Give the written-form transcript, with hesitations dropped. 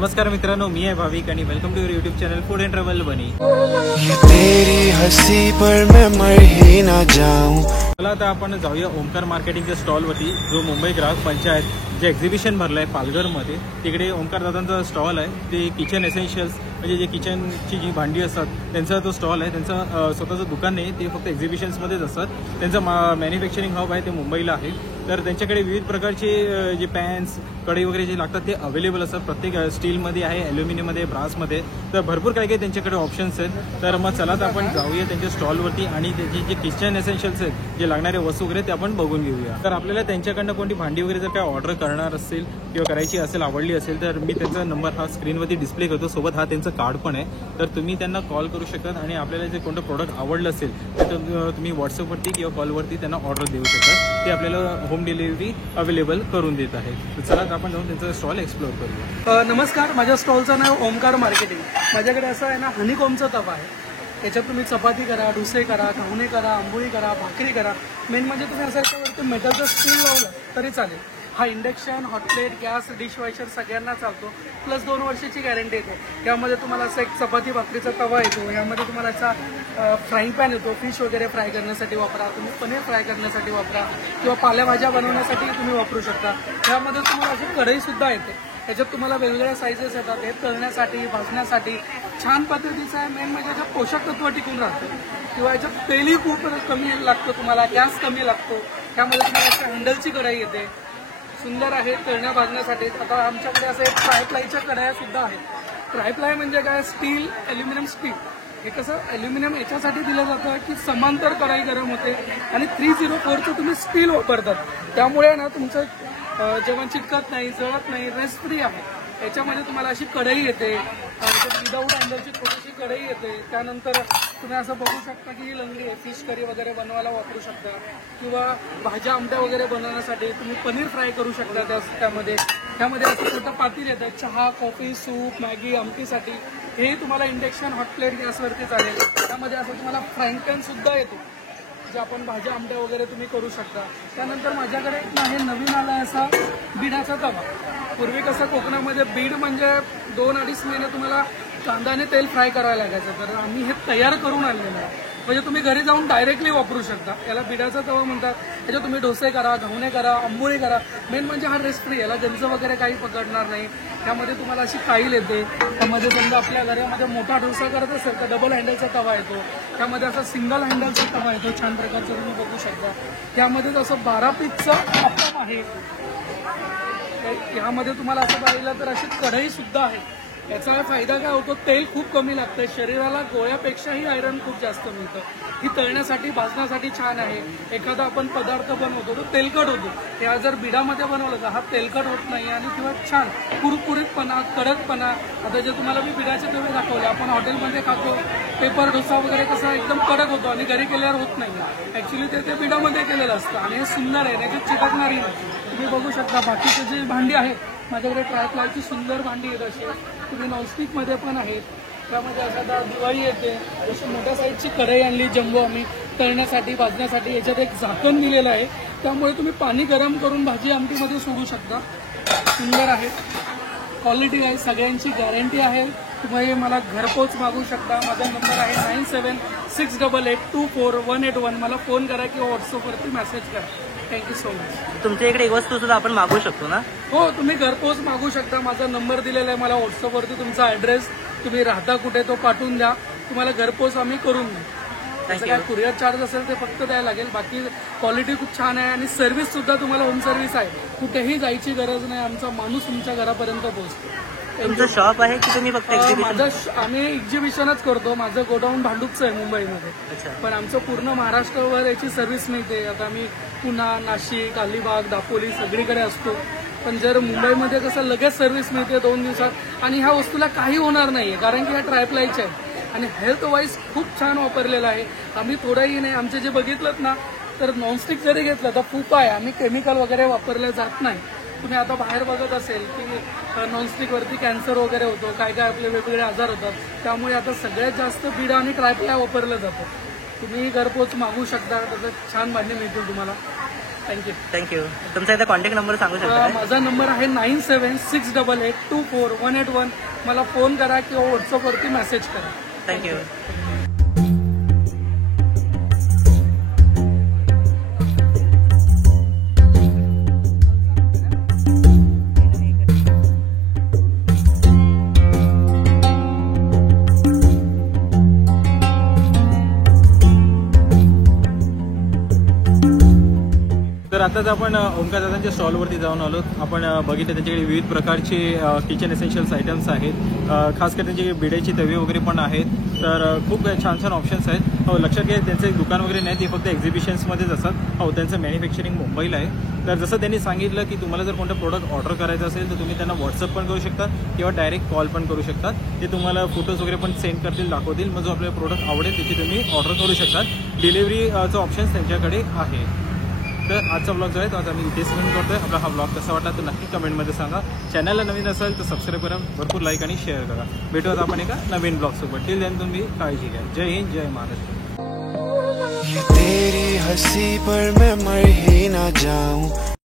नमस्कार मित्रांनो, मी आहे भाविक आणि welcome to your YouTube channel food and travel bunny. तेरी हंसी पर मैं मर ही ना जाऊं। चला आता आपण जाऊया ओमकार मार्केटिंगच्या स्टॉलवरती, जो मुंबई ग्राहक पंचायत जे एक्झिबिशन भरलं आहे पालघरमध्ये, तिकडे ओमकार दादांचा स्टॉल आहे। ते किचन एसेन्शियल्स म्हणजे जे किचनची जी भांडी असतात त्यांचा तो स्टॉल आहे। त्यांचं स्वतःचं दुकान नाही, ते फक्त एक्झिबिशन्समध्येच असतात। त्यांचं मॅन्युफॅक्चरिंग हब आहे ते मुंबईला आहे। तर त्यांच्याकडे विविध प्रकारचे जे पॅन्स कढई वगैरे जे लागतात ते अवेलेबल असतात। प्रत्येक स्टीलमध्ये आहे, ॲल्युमिनियममध्ये, ब्रासमध्ये, तर भरपूर काही काही त्यांच्याकडे ऑप्शन्स आहेत। तर मग चला तर आपण जाऊया त्यांच्या स्टॉलवरती आणि त्याचे जे किचन एसेन्शियल्स आहेत, जे लागणारे वस्तू वगैरे ते आपण बघून घेऊया। तर आपल्याला त्यांच्याकडनं कोणती भांडी वगैरे जर काय ऑर्डर करणार असेल किंवा करायची असेल, आवडली असेल, तर मी त्यांचा नंबर हा स्क्रीनवरती डिस्प्ले करतो, सोबत हा त्यांचं कार्ड पण आहे। तर तुम्ही त्यांना कॉल करू शकता आणि आपल्याला जे कोणतं प्रोडक्ट आवडलं असेल तर तुम्ही व्हॉट्सअपवरती किंवा कॉलवरती त्यांना ऑर्डर देऊ शकता। ते आपल्याला होम डिलिव्हरी अवेलेबल करून देत आहे। तर चला तर आपण जाऊन त्यांचा स्टॉल एक्सप्लोर करूया। नमस्कार, माझ्या स्टॉलचं नाव ओमकार मार्केटिंग। माझ्याकडे असं आहे ना, हनीकॉमचा तवा आहे। त्याच्यात तुम्ही चपाती करा, डोसे करा, घावणे करा, आंबोळी करा, भाकरी करा। मेन म्हणजे तुम्ही असं याच्यावरती मेटलचं स्टील लावलं तरी चालेल। हा इंडक्शन, हॉटप्लेट, गॅस, डिशवॉशर सगळ्यांना चालतो। प्लस 2 वर्षाची गॅरंटी येते। यामध्ये तुम्हाला असं एक चपाती भाकरीचा तवा येतो। यामध्ये तुम्हाला याचा फ्राईंग पॅन येतो। फिश वगैरे फ्राय करण्यासाठी वापरा, तुम्ही पनीर फ्राय करण्यासाठी वापरा किंवा पालेभाज्या बनवण्यासाठी तुम्ही वापरू शकता। यामध्ये तुम्हाला अशी कढईसुद्धा येते। याच्यात तुम्हाला वेगवेगळ्या साईजेस येतात। हे तळण्यासाठी, भाजण्यासाठी छान पद्धतीचं आहे। मेन म्हणजे याच्यात पोषक तत्व टिकून राहतं किंवा याच्यात तेलही खूप कमी लागतं, तुम्हाला गॅस कमी लागतो। त्यामध्ये तुम्हाला अशा हँडलची कढई येते, सुंदर आहे तळण्या भाजण्यासाठी। आता आमच्याकडे असं एक ट्रायप्लायच्या कढया सुद्धा आहेत। ट्रायप्लाय म्हणजे काय, स्टील, ॲल्युमिनियम, स्टील। हे कसं ॲल्युमिनियम याच्यासाठी दिलं जातं की समांतर कढाई गरम होते आणि 304चं तुम्ही स्टील वापरतात, त्यामुळे ना तुमचं जेवण चिटकत नाही, जळत नाही, रेस्ट फ्री आहे। याच्यामध्ये तुम्हाला अशी कढई येते, विदाऊट हँडलची छोटीशी कढई येते। त्यानंतर तुम्ही असं बघू शकता की ही लंगडी आहे, फिश करी वगैरे बनवायला वापरू शकता किंवा भाज्या आमट्या वगैरे बनवण्यासाठी तुम्ही पनीर फ्राय करू शकता। त्यामध्ये असं छोटं पातील येतं, चहा, कॉफी, सूप, मॅगी, आमटीसाठी। हे तुम्हाला इंडक्शन, हॉटप्लेट, गॅसवरती चालेल। त्यामध्ये असं तुम्हाला फ्राईंग पॅन सुद्धा येतो, जे आपण भाज्या आमट्या वगैरे तुम्ही करू शकता। त्यानंतर माझ्याकडे हे नवीन आलं आहे असा बिडाचा तवा। पूर्वी कसं कोकणामध्ये बीड म्हणजे 2-2.5 महिने तुम्हाला कांदा आणि तेल फ्राय करायला लागायचं, तर आम्ही हे तयार करून आणलेलं आहे। म्हणजे तुम्ही घरी जाऊन डायरेक्टली वापरू शकता। याला बिडाचा तवा म्हणतात। याच्यात तुम्ही डोसे करा, घावणे करा, आंबोळी करा। मेन म्हणजे हा रेस्ट फ्री, याला गंज वगैरे काही पकडणार नाही। त्यामध्ये तुम्हाला अशी काईल येते। त्यामध्ये समजा आपल्या घरामध्ये मोठा डोसा करत असेल तर डबल हँडलचा तवा येतो। त्यामध्ये असा सिंगल हँडलचा तवा येतो, छान प्रकारचा तुम्ही बघू शकता। त्यामध्ये असं 12 पीसचं अप्पम आहे। यामध्ये तुम्हाला असं पाहिलं तर अशी कढई सुद्धा आहे। याचा फायदा काय होतो, तेल खूप कमी लागतं, शरीराला गोळ्यापेक्षाही आयरन खूप जास्त मिळतं। ही तळण्यासाठी, भाजण्यासाठी छान आहे। एखादा आपण पदार्थ बनवतो तो तेलकट होतो, त्या जर बिडामध्ये बनवलं तर हा तेलकट होत नाही आणि किंवा छान कुरकुरीतपणा, कडकपणा। आता जे तुम्हाला मी बिडाचे तवे दाखवले, आपण हॉटेलमध्ये खातो पेपर डोसा वगैरे कसा एकदम कडक होतो आणि घरी केल्यावर होत नाही। ऍक्च्युली ते बिडामध्ये केलेलं असतं आणि हे सुंदर आहे, त्याची चिटकणारी नाही। तुम्ही बघू शकता बाकीचे जे भांडी आहेत, माझ्याकडे ट्रायप्लायची सुंदर भांडी आहेत अशी। तुम्ही नॉनस्टिकमध्ये पण आहेत। त्यामध्ये असा दिवाळी येते, अशी मोठ्या साईजची कढई आणली जम्बो आम्ही तळण्यासाठी, भाजण्यासाठी। याच्यात एक झाकण दिलेलं आहे, त्यामुळे तुम्ही पाणी गरम करून भाजी आमटीमध्ये सोडू शकता। सुंदर आहे, क्वालिटी आहे, सगळ्यांची गॅरंटी आहे। तुम्ही मला घरपोच मागू शकता। माझा नंबर आहे 9768824181। मला फोन करा किंवा व्हॉट्सअपवरती मेसेज करा। Thank you so much. तुमच्या इकडे वस्तू सुद्धा आपण मागवू शकतो ना? हो, तुम्ही घरपोच मागू शकता। माझा नंबर दिलेला आहे, मला व्हॉट्सअपवरती तुमचा ॲड्रेस, तुम्ही राहता कुठे तो पाठवून द्या, तुम्हाला घरपोच आम्ही करून देऊ। त्याचं काय कुरिअर चार्ज असेल ते फक्त द्यायला लागेल। बाकी क्वालिटी खूप छान आहे आणि सर्व्हिस सुद्धा तुम्हाला होम सर्व्हिस आहे, कुठेही जायची गरज नाही। आमचा माणूस तुमच्या घरापर्यंत पोहोचतो। तुमचं शॉप आहे की तुम्ही फक्त आम्ही एक्झिबिशनच करतो। माझं गोडाऊन भांडूपचं आहे मुंबईमध्ये, पण आमचं पूर्ण महाराष्ट्रावर याची सर्व्हिस मिळते। आता आम्ही पुणा, नाशिक, अलिबाग, दापोली सगळीकडे असतो, पण जर मुंबईमध्ये कसं लगेच सर्व्हिस मिळते 2 दिवसात आणि ह्या वस्तूला काही होणार नाहीये, कारण की ह्या ट्रायप्लायच्या आहेत आणि हेल्थ वाईज खूप छान वापरलेलं आहे। आम्ही थोडंही नाही, आमचे जे बघितलं ना, तर नॉनस्टिक जरी घेतलं तर खूप आहे, आम्ही केमिकल वगैरे वापरले जात नाही। तुम्ही आता बाहेर बघत असेल की नॉनस्टिकवरती कॅन्सर वगैरे होतो, काय काय आपले वेगवेगळे आजार होतात, त्यामुळे आता सगळ्यात जास्त बिडा आणि ट्रायप्लाय वापरलं जातं। तुम्ही घरपोच मागू शकता, त्याचं छान भांडी मिळतील तुम्हाला। थँक्यू. थँक्यू. तुमचा एकदा कॉन्टॅक्ट नंबर सांगू शकता काय? माझा नंबर आहे 9768824181. मला फोन करा किंवा व्हॉट्सअपवरती मेसेज करा. थँक्यू. तर आताच आपण ओंकार दादांच्या स्टॉलवरती जाऊन आलो. आपण बघितलं त्यांच्याकडे विविध प्रकारचे किचन एसेन्शियल्स आयटम्स आहेत. खास करून त्यांचे बिड्याची तवे वगैरे पण आहेत. तर खूप छान छान ऑप्शन्स आहेत. हो, लक्षात घ्या त्यांचं एक दुकान वगैरे नाही, ते फक्त एक्झिबिशन्समध्येच असतात. हो, त्यांचं मॅन्युफॅक्चरिंग मुंबईला आहे. तर जसं त्यांनी सांगितलं की तुम्हाला जर कोणतं प्रोडक्ट ऑर्डर करायचं असेल तर तुम्ही त्यांना व्हॉट्सअप पण करू शकता किंवा डायरेक्ट कॉल पण करू शकतात. ते तुम्हाला फोटोज वगैरे पण सेंड करतील, दाखवतील. मग जो आपल्याला प्रोडक्ट आवडेल त्याची तुम्ही ऑर्डर करू शकतात. डिलिव्हरीचं ऑप्शन्स त्यांच्याकडे आहे. तर आजचा ब्लॉग जो आहे तो आता मी इथेच सेंड करतोय. आपला हा ब्लॉग कसा वाटला तर नक्की कमेंटमध्ये सांगा. चॅनलला नवीन असेल तर सबस्क्राईब करा, भरपूर लाईक आणि शेअर करा. भेटूयात आपण एका नवीन ब्लॉगसोबत. टिल देन तुम्ही काळजी घ्या. जय हिंद, जय महाराष्ट्र. ये तेरी हंसी पर मैं मर ही ना जाऊं.